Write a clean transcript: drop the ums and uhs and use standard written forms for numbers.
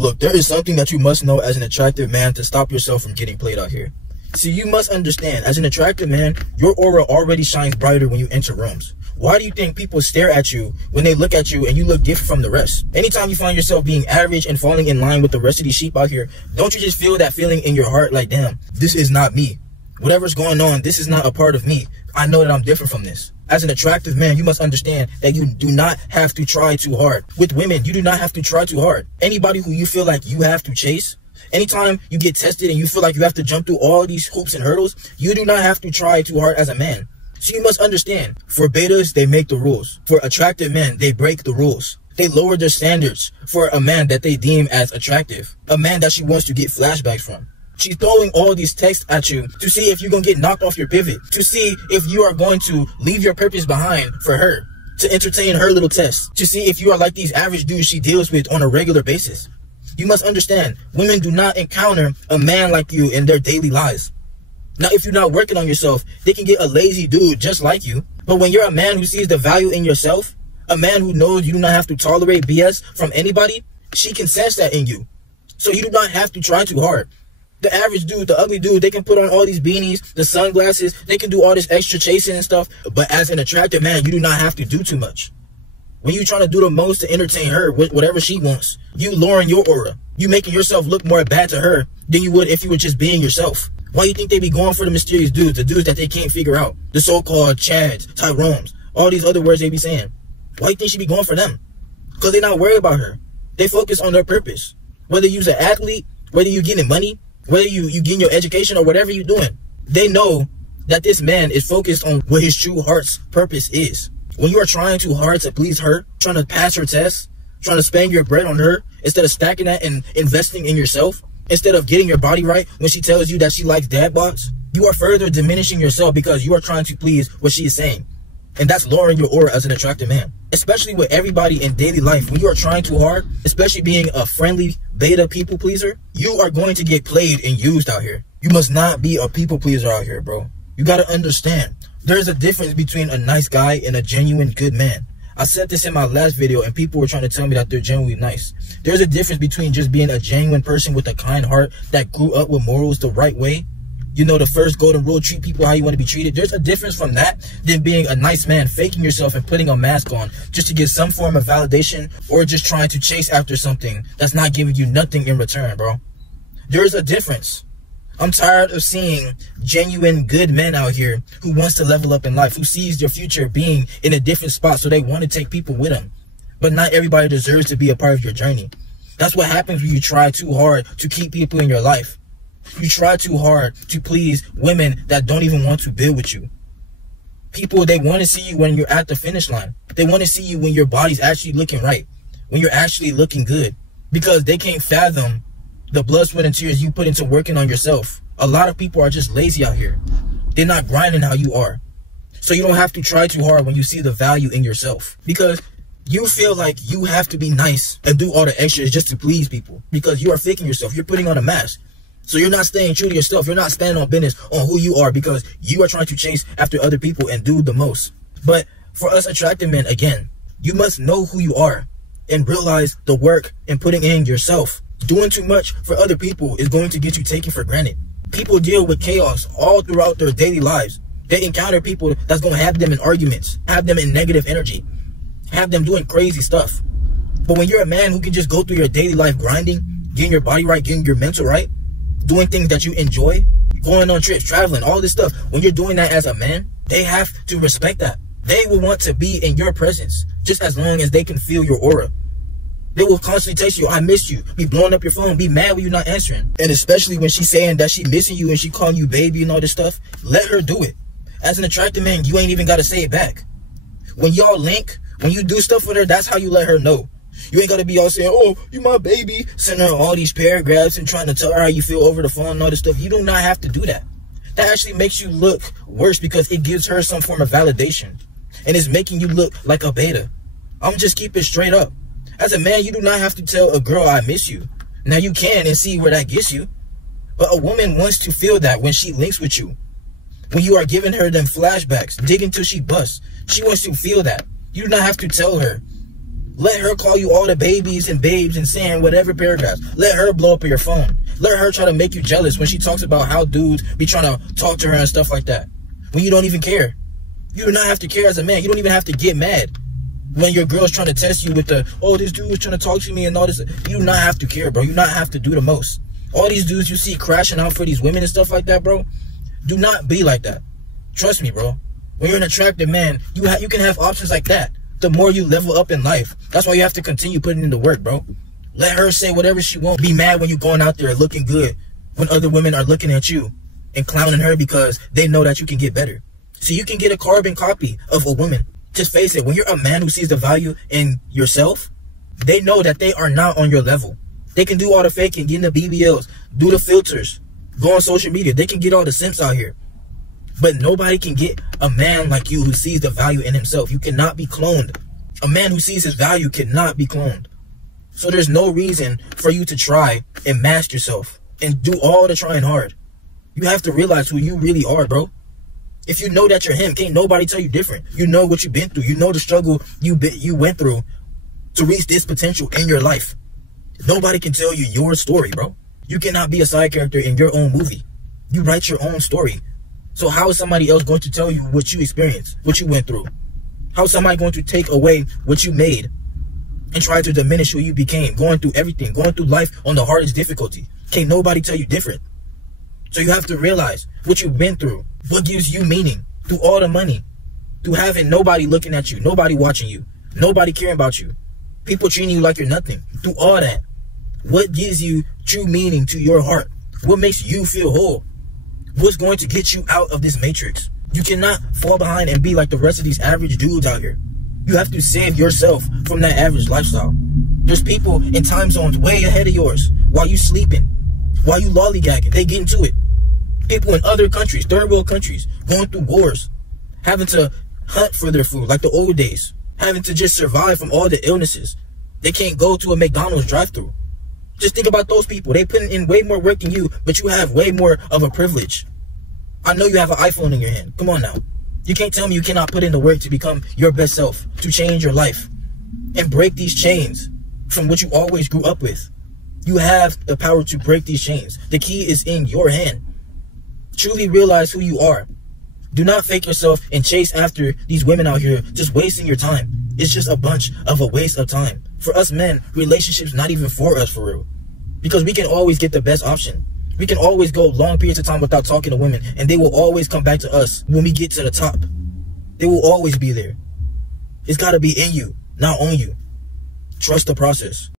Look, there is something that you must know as an attractive man to stop yourself from getting played out here. See, you must understand, as an attractive man, your aura already shines brighter when you enter rooms. Why do you think people stare at you when they look at you and you look different from the rest? Anytime you find yourself being average and falling in line with the rest of these sheep out here, don't you just feel that feeling in your heart like, damn, this is not me. Whatever's going on, this is not a part of me. I know that I'm different from this. As an attractive man, you must understand that you do not have to try too hard. With women, you do not have to try too hard. Anybody who you feel like you have to chase, anytime you get tested and you feel like you have to jump through all these hoops and hurdles, you do not have to try too hard as a man. So you must understand, for betas, they make the rules. For attractive men, they break the rules. They lower their standards for a man that they deem as attractive. A man that she wants to get flashbacks from. She's throwing all these texts at you to see if you're going to get knocked off your pivot. To see if you are going to leave your purpose behind for her. To entertain her little tests. To see if you are like these average dudes she deals with on a regular basis. You must understand, women do not encounter a man like you in their daily lives. Now, if you're not working on yourself, they can get a lazy dude just like you. But when you're a man who sees the value in yourself, a man who knows you do not have to tolerate BS from anybody, she can sense that in you. So you do not have to try too hard. The average dude, the ugly dude, they can put on all these beanies, the sunglasses, they can do all this extra chasing and stuff. But as an attractive man, you do not have to do too much. When you're trying to do the most to entertain her with whatever she wants, you lowering your aura. You making yourself look more bad to her than you would if you were just being yourself. Why do you think they be going for the mysterious dudes, the dudes that they can't figure out? The so-called Chads, Tyrones, all these other words they be saying. Why do you think she be going for them? Because they're not worried about her. They focus on their purpose. Whether you're an athlete, whether you're getting money, whether you getting your education or whatever you're doing, they know that this man is focused on what his true heart's purpose is. When you are trying too hard to please her, trying to pass her tests, trying to spend your bread on her, instead of stacking that and investing in yourself, instead of getting your body right when she tells you that she likes dad bods, you are further diminishing yourself because you are trying to please what she is saying. And that's lowering your aura as an attractive man. Especially with everybody in daily life, when you are trying too hard, especially being a friendly beta people pleaser, you are going to get played and used out here. You must not be a people pleaser out here, bro. You got to understand, there's a difference between a nice guy and a genuine good man. I said this in my last video and people were trying to tell me that they're genuinely nice. There's a difference between just being a genuine person with a kind heart that grew up with morals the right way. You know, the first golden rule, treat people how you want to be treated. There's a difference from that than being a nice man, faking yourself and putting a mask on just to get some form of validation or just trying to chase after something that's not giving you nothing in return, bro. There's a difference. I'm tired of seeing genuine good men out here who wants to level up in life, who sees their future being in a different spot so they want to take people with them. But not everybody deserves to be a part of your journey. That's what happens when you try too hard to keep people in your life. You try too hard to please women that don't even want to build with you. People, they want to see you when you're at the finish line. They want to see you when your body's actually looking right, when you're actually looking good, because they can't fathom the blood, sweat, and tears you put into working on yourself. A lot of people are just lazy out here. They're not grinding how you are. So you don't have to try too hard when you see the value in yourself, because you feel like you have to be nice and do all the extras just to please people, because you are faking yourself. You're putting on a mask. So you're not staying true to yourself. You're not standing on business on who you are because you are trying to chase after other people and do the most. But for us attractive men, again, you must know who you are and realize the work and putting in yourself. Doing too much for other people is going to get you taken for granted. People deal with chaos all throughout their daily lives. They encounter people that's going to have them in arguments, have them in negative energy, have them doing crazy stuff. But when you're a man who can just go through your daily life grinding, getting your body right, getting your mental right, doing things that you enjoy, going on trips, traveling, all this stuff, when you're doing that as a man, they have to respect that. They will want to be in your presence just as long as they can feel your aura. They will constantly text you, I miss you, be blowing up your phone, be mad when you're not answering. And especially when she's saying that she missing you and she calling you baby and all this stuff, let her do it. As an attractive man, you ain't even got to say it back. When y'all link, when you do stuff with her, that's how you let her know. You ain't got to be all saying, oh, you my baby, sending her all these paragraphs and trying to tell her how you feel over the phone and all this stuff. You do not have to do that. That actually makes you look worse because it gives her some form of validation. And it's making you look like a beta. I'm just keep it straight up. As a man, you do not have to tell a girl I miss you. Now you can and see where that gets you. But a woman wants to feel that when she links with you. When you are giving her them flashbacks, dig until she busts. She wants to feel that. You do not have to tell her, Let her call you all the babies and babes and saying whatever paragraphs. Let her blow up your phone. Let her try to make you jealous when she talks about how dudes be trying to talk to her and stuff like that. When you don't even care. You do not have to care as a man. You don't even have to get mad when your girl's trying to test you with the, oh, this dude was trying to talk to me and all this. You do not have to care, bro. You do not have to do the most. All these dudes you see crashing out for these women and stuff like that, bro, do not be like that. Trust me, bro. When you're an attractive man, you can have options like that. The more you level up in life. That's why you have to continue putting in the work, bro. Let her say whatever she wants. Be mad when you're going out there looking good when other women are looking at you and clowning her because they know that you can get better. So you can get a carbon copy of a woman. Just face it. When you're a man who sees the value in yourself, they know that they are not on your level. They can do all the faking, get in the BBLs, do the filters, go on social media. They can get all the simps out here. But nobody can get a man like you who sees the value in himself. You cannot be cloned. A man who sees his value cannot be cloned. So there's no reason for you to try and mask yourself and do all the trying hard. You have to realize who you really are, bro. If you know that you're him, can't nobody tell you different. You know what you've been through. You know the struggle you went through to reach this potential in your life. Nobody can tell you your story, bro. You cannot be a side character in your own movie. You write your own story. So how is somebody else going to tell you what you experienced, what you went through? How is somebody going to take away what you made and try to diminish who you became, going through everything, going through life on the hardest difficulty? Can't nobody tell you different. So you have to realize what you've been through, what gives you meaning, through all the money, through having nobody looking at you, nobody watching you, nobody caring about you, people treating you like you're nothing, through all that. What gives you true meaning to your heart? What makes you feel whole? What's going to get you out of this matrix? You cannot fall behind and be like the rest of these average dudes out here. You have to save yourself from that average lifestyle. There's people in time zones way ahead of yours while you sleeping, while you lollygagging. They get into it. People in other countries, third world countries, going through wars, having to hunt for their food like the old days, having to just survive from all the illnesses. They can't go to a McDonald's drive-thru. Just think about those people. They putting in way more work than you, but you have way more of a privilege. I know you have an iPhone in your hand. Come on now. You can't tell me you cannot put in the work to become your best self, to change your life, and break these chains from what you always grew up with. You have the power to break these chains. The key is in your hand. Truly realize who you are. Do not fake yourself and chase after these women out here just wasting your time. It's just a bunch of a waste of time. For us men, relationships not even for us for real. Because we can always get the best option. We can always go long periods of time without talking to women, and they will always come back to us when we get to the top. They will always be there. It's got to be in you, not on you. Trust the process.